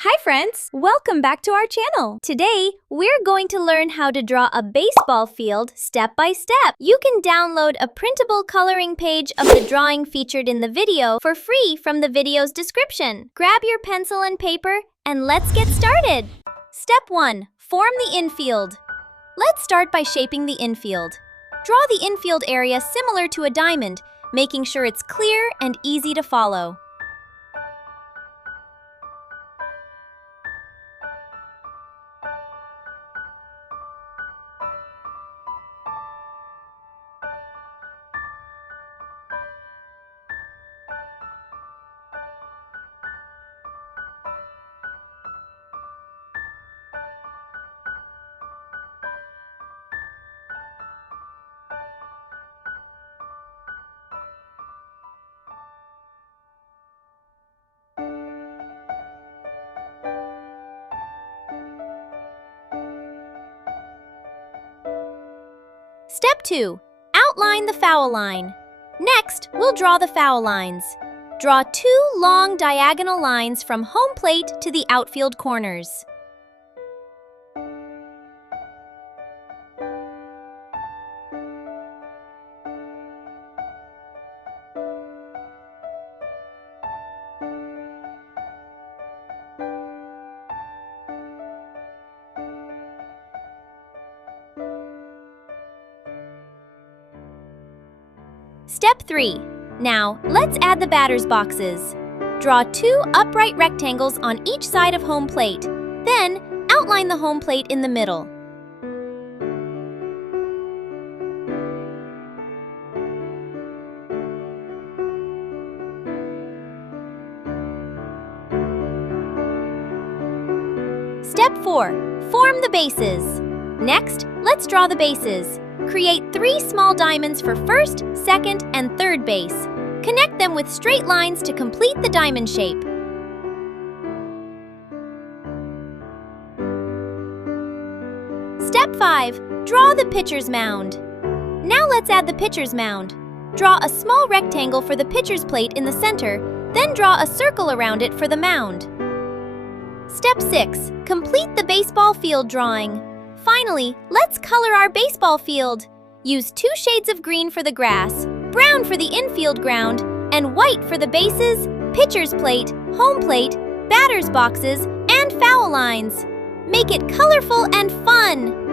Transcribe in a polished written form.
Hi friends! Welcome back to our channel. Today, we're going to learn how to draw a baseball field step by step. You can download a printable coloring page of the drawing featured in the video for free from the video's description. Grab your pencil and paper and let's get started. Step 1. Form the infield. Let's start by shaping the infield. Draw the infield area similar to a diamond, making sure it's clear and easy to follow. Step 2. Outline the foul line. Next, we'll draw the foul lines. Draw 2 long diagonal lines from home plate to the outfield corners. Step 3. Now, let's add the batter's boxes. Draw 2 upright rectangles on each side of home plate. Then, outline the home plate in the middle. Step 4. Form the bases. Next, let's draw the bases. Create 3 small diamonds for first, second, and third base. Connect them with straight lines to complete the diamond shape. Step 5. Draw the pitcher's mound. Now let's add the pitcher's mound. Draw a small rectangle for the pitcher's plate in the center, then draw a circle around it for the mound. Step 6. Complete the baseball field drawing. Finally, let's color our baseball field. Use 2 shades of green for the grass, brown for the infield ground, and white for the bases, pitcher's plate, home plate, batter's boxes, and foul lines. Make it colorful and fun!